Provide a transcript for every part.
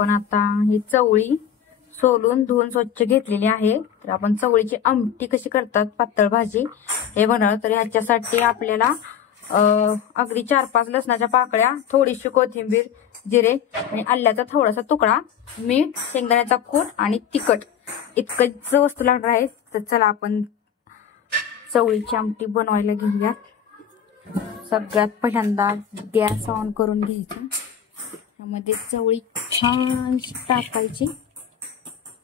आपण आता ही चवळी सोलून धुवून स्वच्छ घेतलेली आहे। तर आपण चवळीची आमटी कशी करतात पातळ भाजी हे बनवणार। तर ह्याच्यासाठी आपल्याला अगदी 4-5 लसणाच्या पाकळ्या, थोडीशी कोथिंबीर, जिरे आणि आल्याचा थोडासा तुकडा, मीठ, शेंगदाण्याचा कूट आणि तिखट इतकंच वस्तू लागणार आहे। तर चला आपण चवळीची आमटी बनवायला घेऊया। सगळ्यात पहिल्यांदा गॅस ऑन करून घ्यायचा, त्यामध्ये चवळी छान टाकायची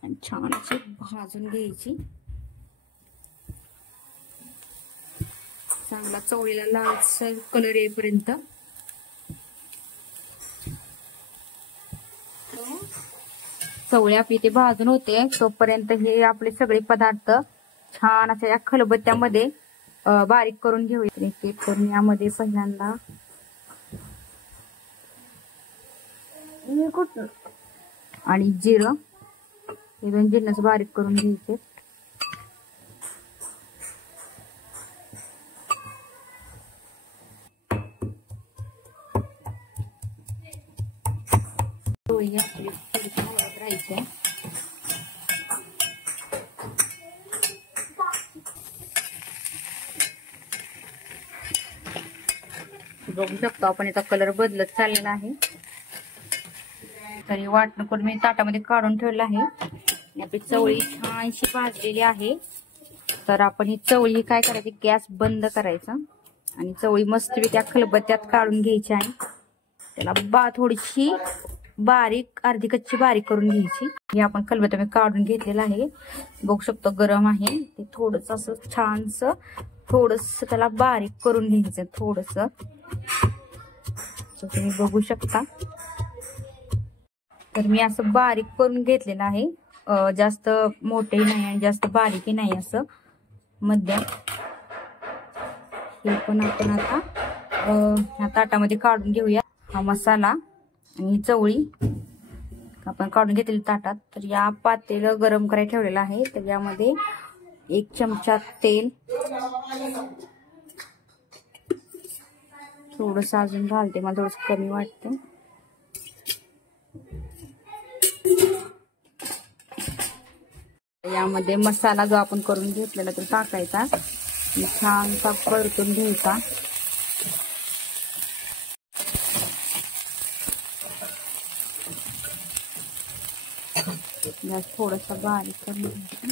आणि छान अशी भाजून घ्यायची। चांगला चवळीला लालसर कलर येईपर्यंत चवळी आपली ते भाजून होते तोपर्यंत हे आपले सगळे पदार्थ छान अशा या खलबत्त्यामध्ये बारीक करून घेऊया। एक करून यामध्ये पहिल्यांदा आणि जिरं हे 2 जिन्नस बारीक करून घ्यायचे। राहायचे बघू शकतो आपण याचा कलर बदलत चाललेला आहे। तरी वाटण करून मी ताटामध्ये काढून ठेवलं आहे। आपली चवळी छानशी भाजलेली आहे। तर आपण ही चवळी काय करायची, गॅस बंद करायचा आणि चवळी मस्तपैकी त्या खलबत्त्यात काढून घ्यायची आणि त्याला थोडीशी बारीक अर्धी कच्ची बारीक करून घ्यायची। हे आपण खलबत्त्यामध्ये काढून घेतलेलं आहे। बघू शकतो गरम आहे ते, थोडस असं छानस थोडस त्याला बारीक करून घ्यायचं थोडस। तुम्ही बघू शकता तर मी असं बारीक करून घेतलेलं आहे। जास्त मोठे नाही आणि जास्त बारीकही नाही, असं मध्यम। हे पण आपण आता ह्या ताटामध्ये काढून घेऊया। हा मसाला आणि ही चवळी आपण काढून घेतलेली ताटात। तर या पातेलं गरम करायला ठेवलेलं आहे। तर यामध्ये 1 चमचा तेल, थोडस अजून घालते, मला थोडस कमी वाटतं। यामध्ये मसाला जो आपण करून घेतलेला तो टाकायचा, छानसा परतून घ्यायचा। थोडासा बारीक करून घ्यायचा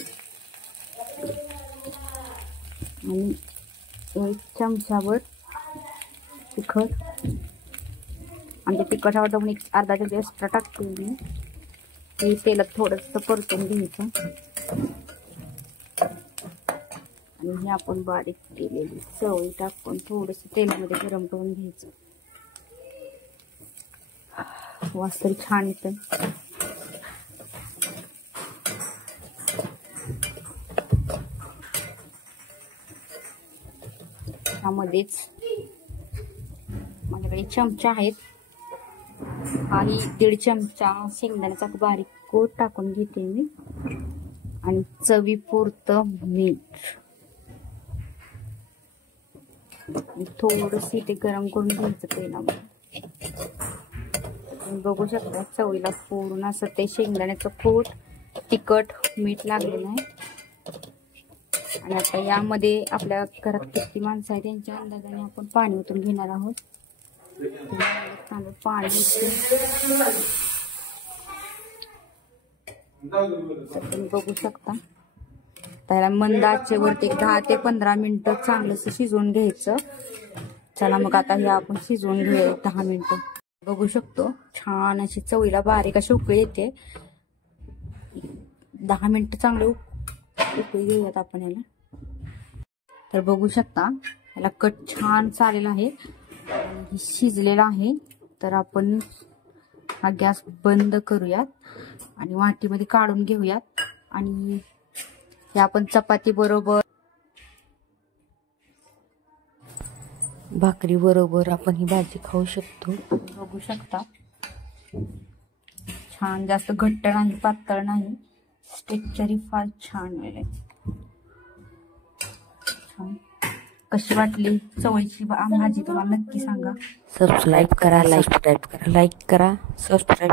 आणि 1 चमचाभर तिखट, आणि त्या तिखटावर पण 1 अर्धा चमचा एक्स्ट्रा टाकते मी। हे तेलात थोडस परतून घ्यायचं आणि हे आपण बारीक केलेली चवळी टाकून थोडस तेलामध्ये गरम करून घ्यायचं। वास तरी छान येतं। त्यामध्येच माझ्याकडे चमचा आहेत, आणि 1.5 चमचा शेंगदाण्याचा बारीक कूट टाकून घेते मी आणि चवीपुरतं मीठ, थोडस ते गरम करून घ्यायचं तेलामध्ये। बघू शकता चवळीला पूर्ण असं ते शेंगदाण्याचं कूट, तिखट, मीठ लागलेलं आहे। आणि आता यामध्ये आपल्या घरात किती माणसं आहेत त्यांच्या अंदाजाने आपण पाणी ओतून घेणार आहोत। पाणी तुम्ही बघू शकता। त्याला मंद आचेवरती 10 ते 15 मिनिटं चांगलंसं शिजवून घ्यायचं। चला मग आता हे आपण शिजवून घेऊया 10 मिनिटं। बघू शकतो छान अशी चवळीला बारीक अशी उकळी येते। 10 मिनिटं चांगलं उकळी घेऊयात आपण याला। तर बघू शकता याला कट छान चालेला आहे, शिजलेला आहे। तर आपण हा गॅस बंद करूयात आणि वाटीमध्ये काढून घेऊयात, आणि हे आपण चपाती बरोबर, भाकरी बरोबर आपण ही भाजी खाऊ शकतो। बघू शकता छान, जास्त घट्ट नाही पातळ नाही, टेक्स्चर फार छान आहे। छान कशी वाटली चवळीची भाजी तुम्हाला नक्की सांगा। सबस्क्राईब करा, लाईक करा, सबस्क्राईब